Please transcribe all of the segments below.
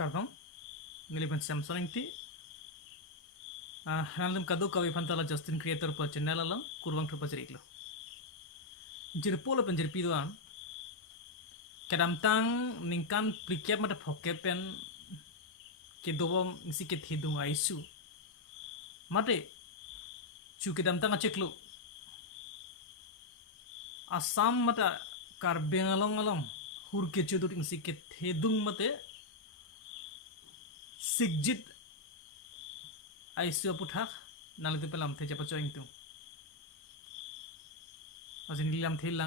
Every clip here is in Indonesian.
Karbang nilipan Samsung ti nalim kadu kawi pantala Justin Creator pa channel alam kurwang trupa jeriklo jirpolo pen jirpiduan kadamtang ningkan plikep mata phokepen kedobom isi ke thidung aisu mate chu kadamtang acheklo assam mata karbeng along hurke chudut isi ke thidung mate sigjit aisu puthak nalite pelam the japa choing tu asin nilam the la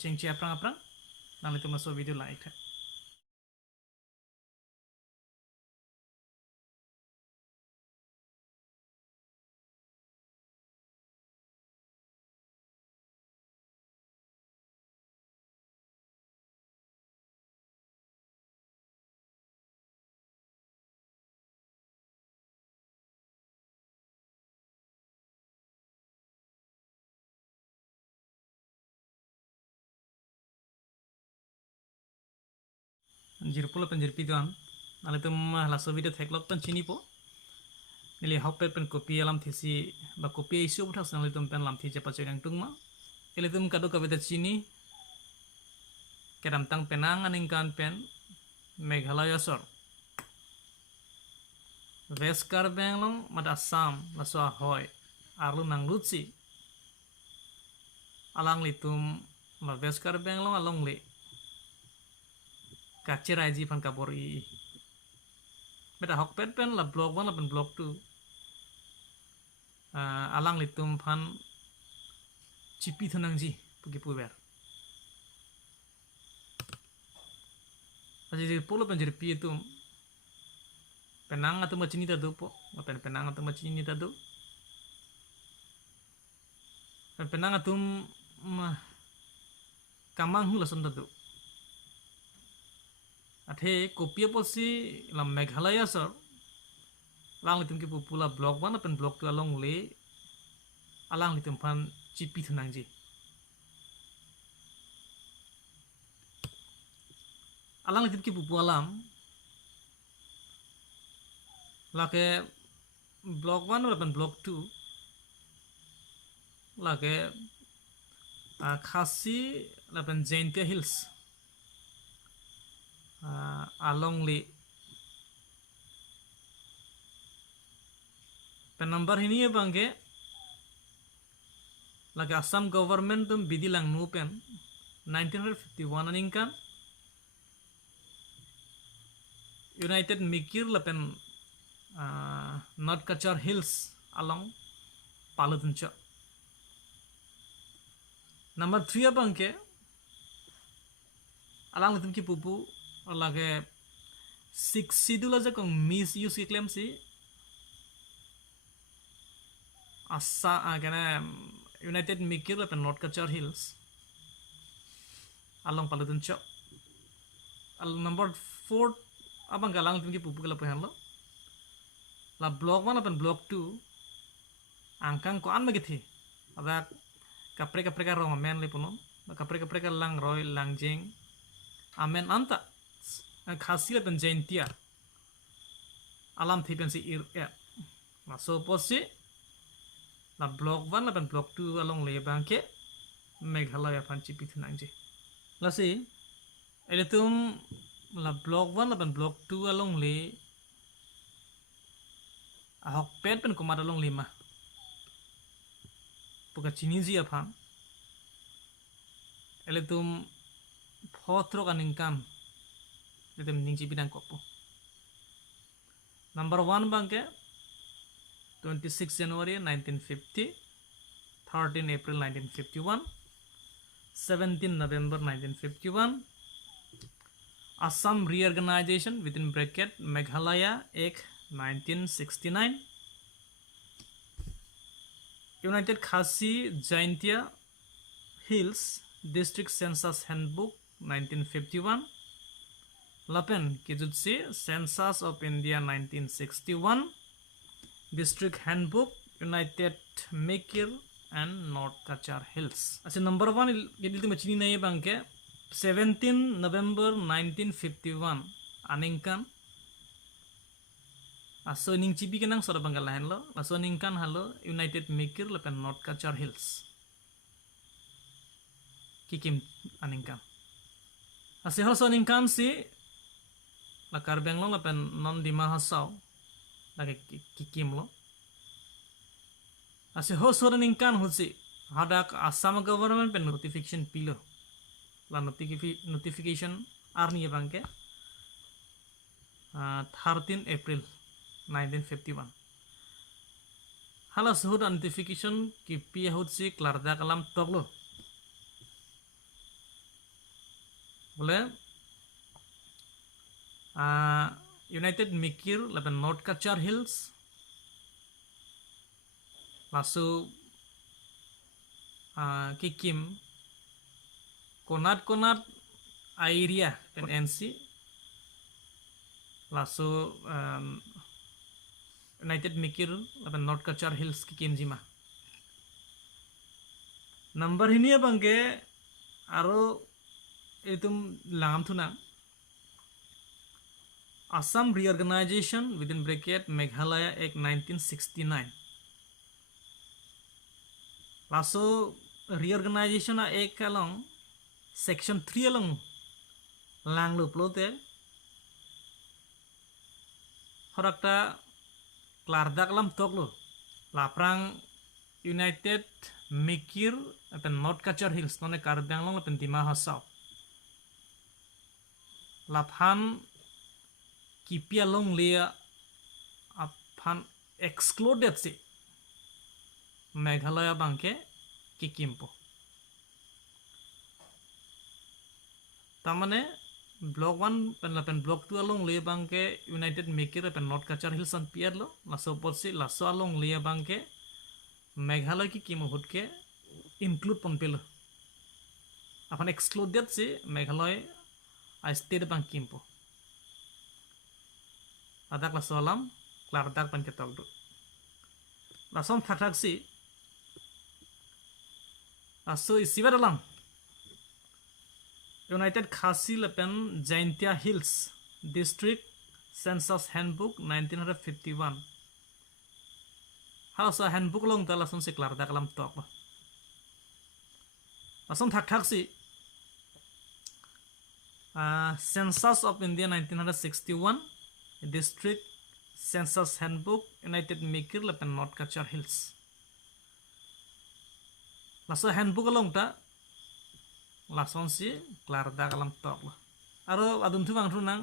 chengche aprang nalite maso video like jirpolo pen jirpiduan nalite laso video theklok pen chini po nili hopper pen copy alam thisi ba copy isu puthak nalite pen lam thi japa choing tungma elitum kadu kavita chini kedam tang penang aningkan pen Meghalaya sor Veskar benglong mat Assam laso hoy arlu nang lutsi alang litum ma Veskar benglong alongle kacir aji pan kabori beta hokpet pen la blog 1 la pen blog 2 alang litum pan cipi thunang ji pugi puber aji polo pen jirpi itu penang atau macini tadu po pen penang atau macini tadu penang atau kamang hula son tadu athe kopia posi la Meghalaya sor lang litum ki pupula blog 1 pen blog 2 alongle alang litum pan cipi thunang ji alang litum ki pupu alam lake blog 1 pen blog 2 lake khasi lapen Jaintia hills alongle pen number ini ya bangke lagi Assam government tum bidilang nu pen 1951 aningkan United Mikir lapen North Kachar Hills along Palutuncha number 3 ya bangke alang litum ki pupu lage 6 schedule aja kong misuse ki claim si assa kana United Mikir lapen North Kachar Hills along Palutuncha number 4 abang galang litum ki pupu kala pehan lo la blog 1 lapen blog 2 angkang ko an magithi ada kapre ka rong men lipunon kapre ka lang roy lang jing amen anta khasi lapen Jaintia alam thipen si ir na so posi la blog 1 lapen blog 2 along le bangke Meghalaya panci pithnang je lasi elitum la blog 1 lapen blog 2 along le ahok pet pen komat along 5 puka chini ji aphan elitum photro kaningkan elitum ningji bidang kopo number 1 bangke 26 January 1950 13 April 1951 17 November 1951 Assam reorganization within bracket Meghalaya Act 1969 United Khasi Jaintia Hills District Census Handbook 1951 Lapen Kijutsi Census of India 1961 District Handbook United Mikir and North Kachar Hills. As number 1 gedilti machini nae bangke 17 November 1951 aningkan Aso ning cipi kenang sora bangalahan lo. Aso ning kan halo United Mikir lapen North Kachar Hills. Kikim aning kan. Asi hal so ning kan si lakar beng lo lapen non di mahasau lagi kikim lo. Asi ho sora ning kan husi hadak Assam government pen notification pilo. La notification arni bangke 13 April 1951. Hala suhud notification ki pia hutsi klarda kalam toglo. Boleh United Mikir laban North Kachar Hills lasu kikim konat area pen NC lasu United Mikir laban North Kachar Hills kikim jima number ini ya bangke aro itum langam thuna assamreorganisation within bracket Meghalaya Act 1969 laso reorganization Act along section 3 along langlo plote horakta klarda kalam toklo laprang United Mikir apen North Kachar Hills none karbang long apen Dima Hasau laphan kipia long lea aphan excluded si Meghalaya bangke kikimpo tamane block 1 pen block 2 along lea bangke United Mikir pen North Kachar Hills an pier lo laso porsi laso along lea bangke Meghalaya kikimo hutke include pon pelo aphan excluded si Meghalaya state bang kimpo adak laso alam klardak pan ketol do lasom thakthak si aso isibar alam United Khasi Lapen Jaintia Hills District Census Handbook 1951 halasa handbook long ta lasom si klardak alam tok lasom thakthak si Census of India 1961 District Census Handbook United Mikir lapen North Kachar Hills laso handbook along ta lason si klarda kalam tok lo aro adun thu bang thu nang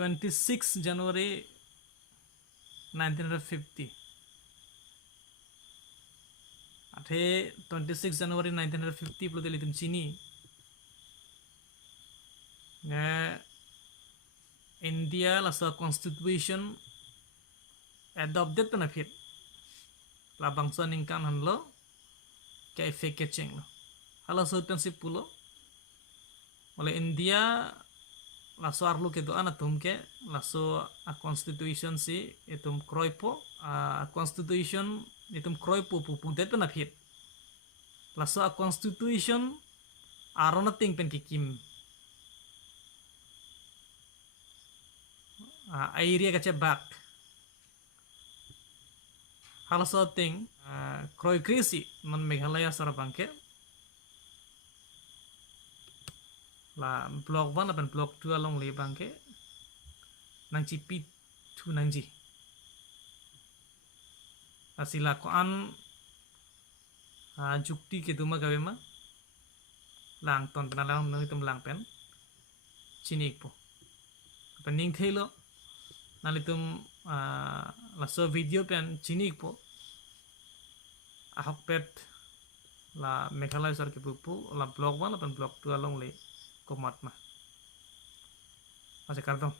26 January 1950 Athe 26 January 1950 plo delitum chini India laso constitution adopted benefit la bangsa ningkan hanlo kay fake cheng lo hala so pensip pulo oleh India laso arlo ke doan atum ke laso a constitution si itum kroipo a constitution itum kroipo pupudet benefit laso a constitution arona ting pen kikim area kache bak halaso ting kroi krisi non Meghalaya sara bangke la block 1 apan block 2 along le bangke nang cipi tu nangji asila ko an jukti ke duma gawe ma lang ton penalang nang itum lang pen chini ikpo apan ning thelo nalitum laso video pen chini ikpo ahok pet la Meghalaya sar ke pupu la block 1 apan block 2 along le komat ma masih kartong